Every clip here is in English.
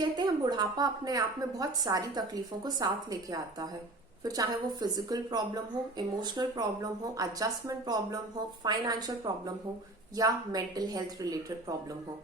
कहते हैं बुढ़ापा अपने आप में बहुत सारी तकलीफों को साथ लेके आता है। फिर चाहे वो फिजिकल प्रॉब्लम हो, इमोशनल प्रॉब्लम हो, एडजस्टमेंट प्रॉब्लम हो, फाइनेंशियल प्रॉब्लम हो या मेंटल हेल्थ रिलेटेड प्रॉब्लम हो।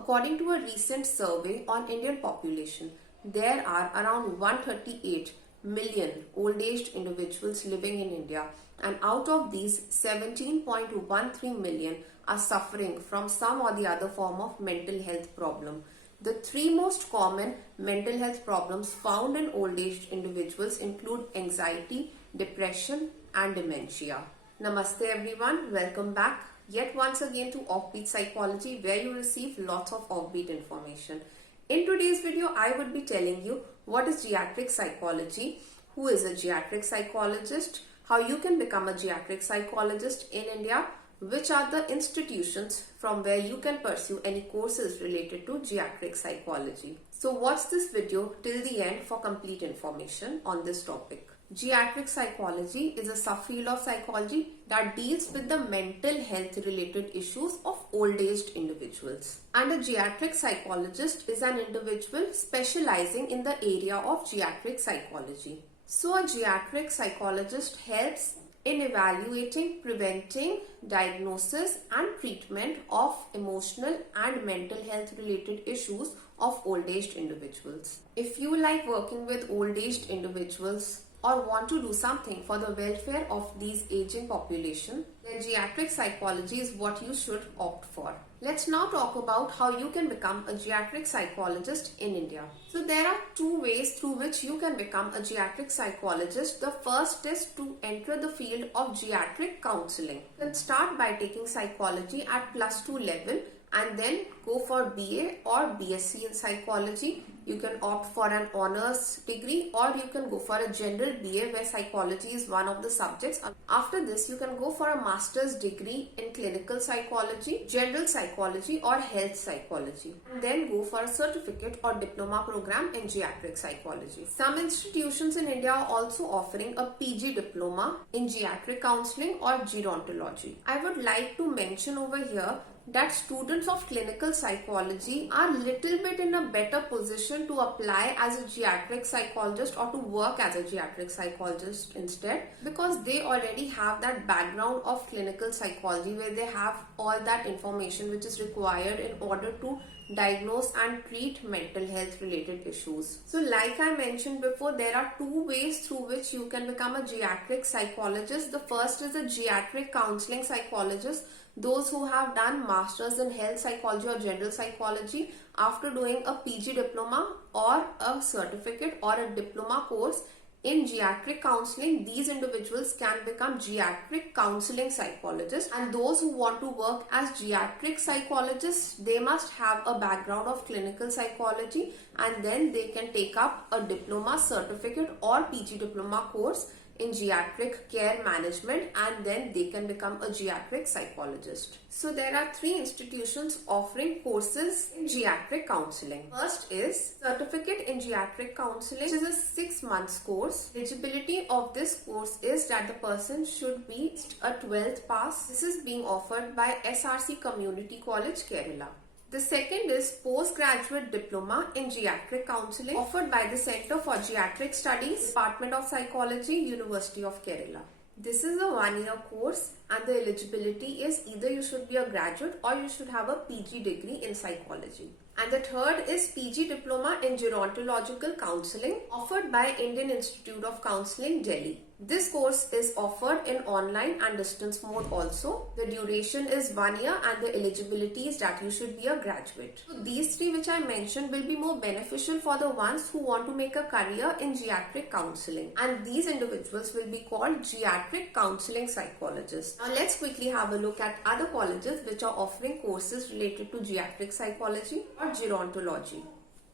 According to a recent survey on Indian population, there are around 138 million old-aged individuals living in India, and out of these, 17.13 million are suffering from some or the other form of mental health problem. The three most common mental health problems found in old-aged individuals include anxiety, depression, and dementia. Namaste everyone, welcome back yet once again to Offbeat Psychology, where you receive lots of offbeat information. In today's video, I would be telling you what is geriatric psychology, who is a geriatric psychologist, how you can become a geriatric psychologist in India, which are the institutions from where you can pursue any courses related to geriatric psychology. So watch this video till the end for complete information on this topic. Geriatric psychology is a subfield of psychology that deals with the mental health related issues of old-aged individuals. And a geriatric psychologist is an individual specializing in the area of geriatric psychology. So a geriatric psychologist helps in evaluating, preventing, diagnosis and treatment of emotional and mental health related issues of old-aged individuals. If you like working with old-aged individuals or want to do something for the welfare of these aging population, then geriatric psychology is what you should opt for. Let's now talk about how you can become a geriatric psychologist in India. So there are two ways through which you can become a geriatric psychologist. The first is to enter the field of geriatric counseling. You can start by taking psychology at +2 level and then go for BA or BSc in psychology. You can opt for an honors degree or you can go for a general BA where psychology is one of the subjects. After this, you can go for a master's degree in clinical psychology, general psychology or health psychology. And then go for a certificate or diploma program in geriatric psychology. Some institutions in India are also offering a PG diploma in geriatric counseling or gerontology. I would like to mention over here that students of clinical psychology are little bit in a better position to apply as a geriatric psychologist or to work as a geriatric psychologist instead, because they already have that background of clinical psychology where they have all that information which is required in order to diagnose and treat mental health related issues. So like I mentioned before, there are two ways through which you can become a geriatric psychologist. The first is a geriatric counseling psychologist. Those who have done masters in health psychology or general psychology after doing a PG diploma or a certificate or a diploma course in geriatric counseling, these individuals can become geriatric counseling psychologists. And those who want to work as geriatric psychologists, they must have a background of clinical psychology and then they can take up a diploma, certificate or PG diploma course in geriatric care management and then they can become a geriatric psychologist. So there are three institutions offering courses in geriatric counseling. First is Certificate in Geriatric Counseling, which is a 6 months course. Eligibility of this course is that the person should be a 12th pass. This is being offered by SRC Community College, Kerala. The second is Postgraduate Diploma in Geriatric Counseling, offered by the Center for Geriatric Studies, Department of Psychology, University of Kerala. This is a 1-year course and the eligibility is either you should be a graduate or you should have a PG degree in psychology. And the third is PG Diploma in Gerontological Counseling, offered by Indian Institute of Counseling, Delhi. This course is offered in online and distance mode also. The duration is 1 year and the eligibility is that you should be a graduate. So these three which I mentioned will be more beneficial for the ones who want to make a career in geriatric counseling. And these individuals will be called geriatric counseling psychologists. Now let's quickly have a look at other colleges which are offering courses related to geriatric psychology or gerontology.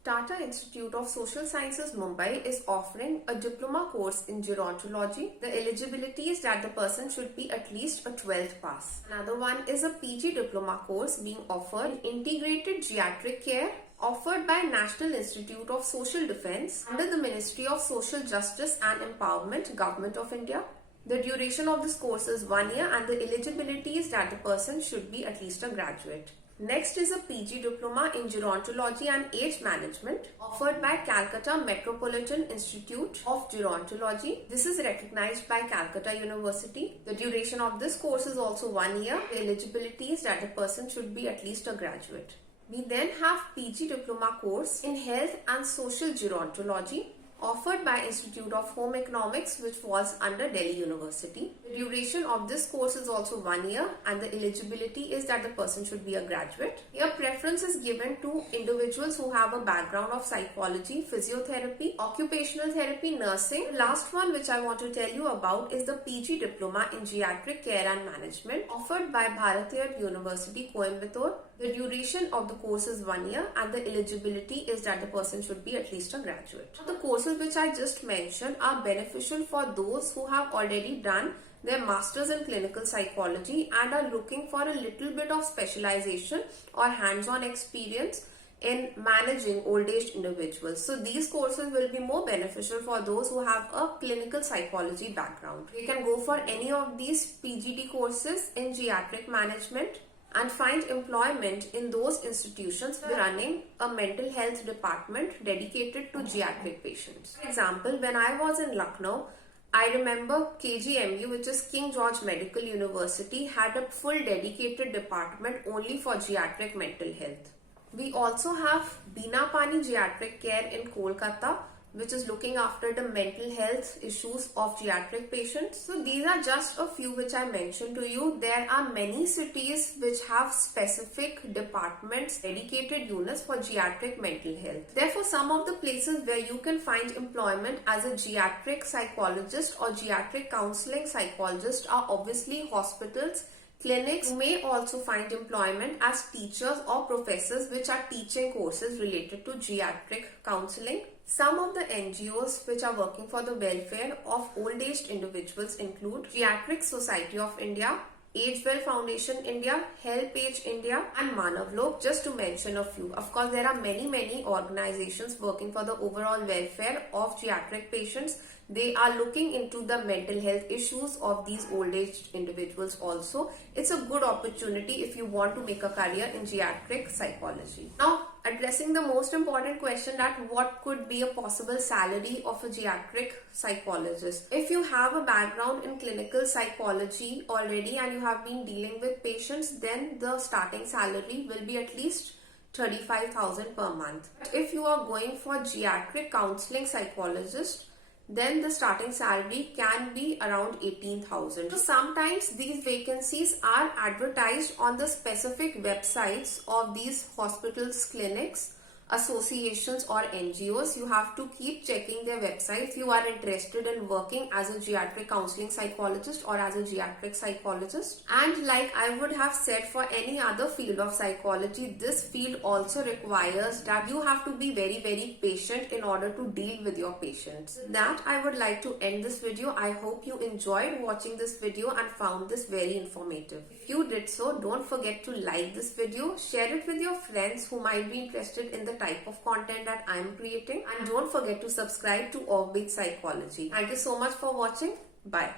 Tata Institute of Social Sciences, Mumbai is offering a diploma course in gerontology. The eligibility is that the person should be at least a 12th pass. Another one is a PG diploma course being offered in integrated geriatric care, offered by National Institute of Social Defence under the Ministry of Social Justice and Empowerment, Government of India. The duration of this course is 1 year and the eligibility is that the person should be at least a graduate. Next is a PG Diploma in Gerontology and Age Management offered by Calcutta Metropolitan Institute of Gerontology. This is recognized by Calcutta University. The duration of this course is also 1 year. The eligibility is that the person should be at least a graduate. We then have PG Diploma course in Health and Social Gerontology offered by Institute of Home Economics, which falls under Delhi University. The duration of this course is also 1 year and the eligibility is that the person should be a graduate. Here preference is given to individuals who have a background of psychology, physiotherapy, occupational therapy, nursing. The last one which I want to tell you about is the PG Diploma in Geriatric Care and Management offered by Bharatiya University, Coimbatore. The duration of the course is 1 year and the eligibility is that the person should be at least a graduate. The courses which I just mentioned are beneficial for those who have already done their masters in clinical psychology and are looking for a little bit of specialization or hands-on experience in managing old-aged individuals. So these courses will be more beneficial for those who have a clinical psychology background. You can go for any of these PGD courses in geriatric management and find employment in those institutions running a mental health department dedicated to geriatric patients. For example, when I was in Lucknow, I remember KGMU, which is King George Medical University, had a full dedicated department only for geriatric mental health. We also have Bina Pani Geriatric Care in Kolkata, which is looking after the mental health issues of geriatric patients. So these are just a few which I mentioned to you. There are many cities which have specific departments, dedicated units for geriatric mental health. Therefore, some of the places where you can find employment as a geriatric psychologist or geriatric counseling psychologist are obviously hospitals, clinics. You may also find employment as teachers or professors which are teaching courses related to geriatric counseling. Some of the NGOs which are working for the welfare of old-aged individuals include Geriatric Society of India, AgeWell Foundation India, HelpAge India and Manavlok, just to mention a few. Of course, there are many organizations working for the overall welfare of geriatric patients. They are looking into the mental health issues of these old-aged individuals also. It's a good opportunity if you want to make a career in geriatric psychology. Now, addressing the most important question, that what could be a possible salary of a geriatric psychologist. If you have a background in clinical psychology already and you have been dealing with patients, then the starting salary will be at least 35,000 per month. But if you are going for geriatric counseling psychologist, then the starting salary can be around 18,000. So sometimes these vacancies are advertised on the specific websites of these hospitals, clinics, associations or NGOs. You have to keep checking their website if you are interested in working as a geriatric counseling psychologist or as a geriatric psychologist. And like I would have said for any other field of psychology, this field also requires that you have to be very patient in order to deal with your patients. With that, I would like to end this video. I hope you enjoyed watching this video and found this very informative. If you did so, don't forget to like this video, share it with your friends who might be interested in the type of content that I am creating, and don't forget to subscribe to Offbeat Psychology. Thank you so much for watching. Bye.